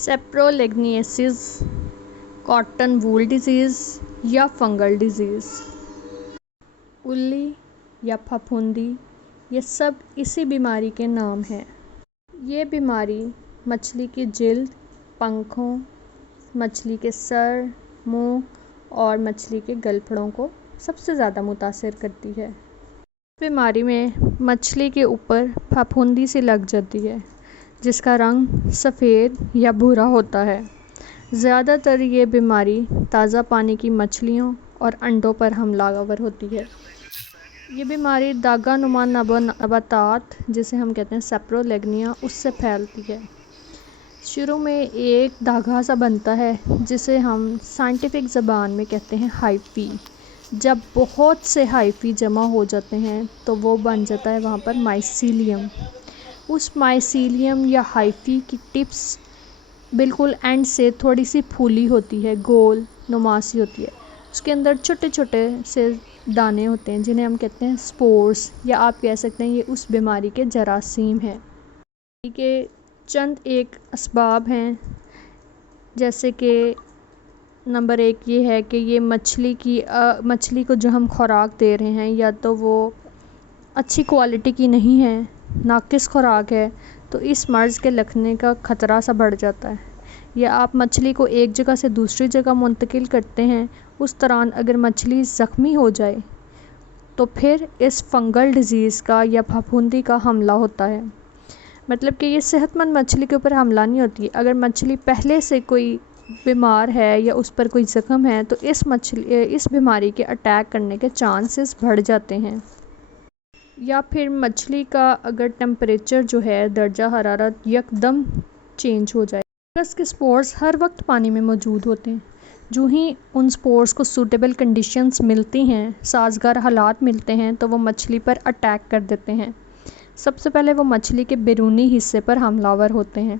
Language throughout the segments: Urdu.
سیپرولیگنیسس، کاٹن وول ڈیزیز یا فنگل ڈیزیز، الّی یا پھپھوندی، یہ سب اسی بیماری کے نام ہیں۔ یہ بیماری مچھلی کی جلد، پنکھوں، مچھلی کے سر، منہ اور مچھلی کے گلپھڑوں کو سب سے زیادہ متاثر کرتی ہے۔ اس بیماری میں مچھلی کے اوپر پھپھوندی سی لگ جاتی ہے جس کا رنگ سفید یا بھورا ہوتا ہے۔ زیادہ تر یہ بیماری تازہ پانی کی مچھلیوں اور انڈوں پر حملہ آور ہوتی ہے۔ یہ بیماری داغا نما نباتات جسے ہم کہتے ہیں سیپرولیگنیا، اس سے پھیلتی ہے۔ شروع میں ایک دھاگا سا بنتا ہے جسے ہم سائنٹیفک زبان میں کہتے ہیں ہائفی۔ جب بہت سے ہائفی جمع ہو جاتے ہیں تو وہ بن جاتا ہے وہاں پر مائسیلیم۔ اس مائسیلیم یا ہائفی کی ٹپس بالکل اینڈ سے تھوڑی سی پھولی ہوتی ہے، گول نماسی ہوتی ہے۔ اس کے اندر چھوٹے چھوٹے سے دانے ہوتے ہیں جنہیں ہم کہتے ہیں سپورز، یا آپ کہہ سکتے ہیں یہ اس بیماری کے جراثیم ہیں۔ کے چند ایک اسباب ہیں، جیسے کہ نمبر 1 یہ ہے کہ یہ مچھلی کو جو ہم خوراک دے رہے ہیں یا تو وہ اچھی کوالٹی کی نہیں ہے، ناقص خوراک ہے، تو اس مرض کے لگنے کا خطرہ سا بڑھ جاتا ہے۔ یا آپ مچھلی کو ایک جگہ سے دوسری جگہ منتقل کرتے ہیں، اس دوران اگر مچھلی زخمی ہو جائے تو پھر اس فنگل ڈیزیز کا یا پھپھوندی کا حملہ ہوتا ہے۔ مطلب کہ یہ صحت مند مچھلی کے اوپر حملہ نہیں ہوتی، اگر مچھلی پہلے سے کوئی بیمار ہے یا اس پر کوئی زخم ہے تو اس بیماری کے اٹیک کرنے کے چانسز بڑھ جاتے ہیں۔ یا پھر مچھلی کا اگر ٹمپریچر جو ہے درجہ حرارت یکدم چینج ہو جائے۔ فنگس کے سپورز ہر وقت پانی میں موجود ہوتے ہیں۔ جو ہی ان سپورز کو سوٹیبل کنڈیشنز ملتی ہیں، سازگار حالات ملتے ہیں، تو وہ مچھلی پر اٹیک کر دیتے ہیں۔ سب سے پہلے وہ مچھلی کے بیرونی حصے پر حملہ آور ہوتے ہیں،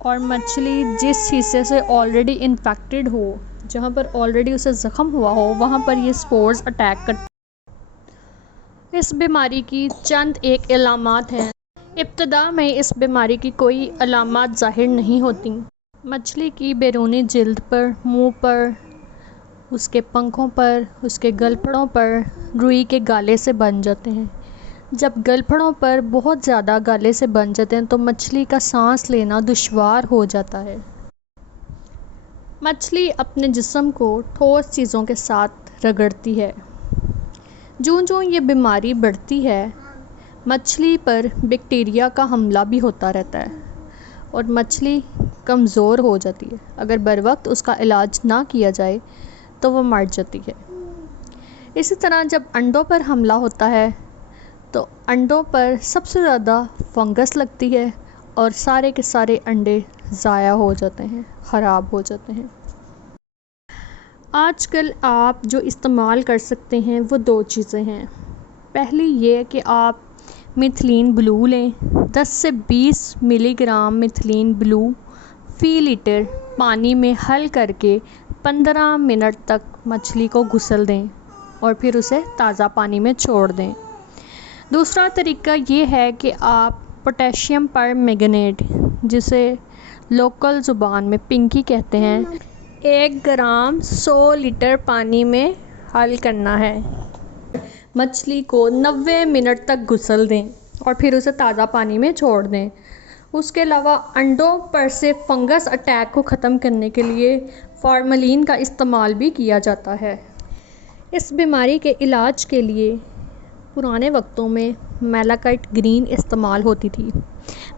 اور مچھلی جس حصے سے آلریڈی انفیکٹڈ ہو، جہاں پر آلریڈی اسے زخم ہوا ہو، وہاں پر یہ سپورز اٹیک کرتے ہیں۔ اس بیماری کی چند ایک علامات ہیں۔ ابتدا میں اس بیماری کی کوئی علامات ظاہر نہیں ہوتی۔ مچھلی کی بیرونی جلد پر، منہ پر، اس کے پنکھوں پر، اس کے گلپھڑوں پر روئی کے گالے سے بن جاتے ہیں۔ جب گلپھڑوں پر بہت زیادہ گالے سے بن جاتے ہیں تو مچھلی کا سانس لینا دشوار ہو جاتا ہے۔ مچھلی اپنے جسم کو ٹھوس چیزوں کے ساتھ رگڑتی ہے۔ جوں جوں یہ بیماری بڑھتی ہے، مچھلی پر بیکٹیریا کا حملہ بھی ہوتا رہتا ہے اور مچھلی کمزور ہو جاتی ہے۔ اگر بروقت اس کا علاج نہ کیا جائے تو وہ مر جاتی ہے۔ اسی طرح جب انڈوں پر حملہ ہوتا ہے تو انڈوں پر سب سے زیادہ فنگس لگتی ہے اور سارے کے سارے انڈے ضائع ہو جاتے ہیں، خراب ہو جاتے ہیں۔ آج کل آپ جو استعمال کر سکتے ہیں وہ 2 چیزیں ہیں۔ پہلی یہ کہ آپ میتھلین بلو لیں، 10 سے 20 ملی گرام میتھلین بلو فی لیٹر پانی میں حل کر کے 15 منٹ تک مچھلی کو غسل دیں اور پھر اسے تازہ پانی میں چھوڑ دیں۔ دوسرا طریقہ یہ ہے کہ آپ پوٹیشیم پر مینگنیٹ، جسے لوکل زبان میں پنکی کہتے ہیں، 1 گرام 100 لیٹر پانی میں حل کرنا ہے۔ مچھلی کو 90 منٹ تک غسل دیں اور پھر اسے تازہ پانی میں چھوڑ دیں۔ اس کے علاوہ انڈوں پر سے فنگس اٹیک کو ختم کرنے کے لیے فارملین کا استعمال بھی کیا جاتا ہے۔ اس بیماری کے علاج کے لیے پرانے وقتوں میں میلاکائٹ گرین استعمال ہوتی تھی۔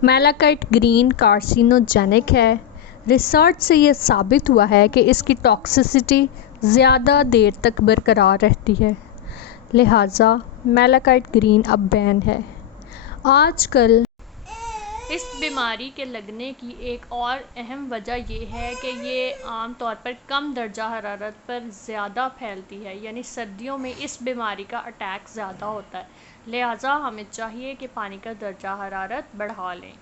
میلاکائٹ گرین کارسینوجینک ہے۔ ریسرچ سے یہ ثابت ہوا ہے کہ اس کی ٹاکسیسٹی زیادہ دیر تک برقرار رہتی ہے، لہٰذا میلاکائٹ گرین اب بین ہے۔ آج کل اس بیماری کے لگنے کی ایک اور اہم وجہ یہ ہے کہ یہ عام طور پر کم درجہ حرارت پر زیادہ پھیلتی ہے، یعنی سردیوں میں اس بیماری کا اٹیک زیادہ ہوتا ہے، لہٰذا ہمیں چاہیے کہ پانی کا درجہ حرارت بڑھا لیں۔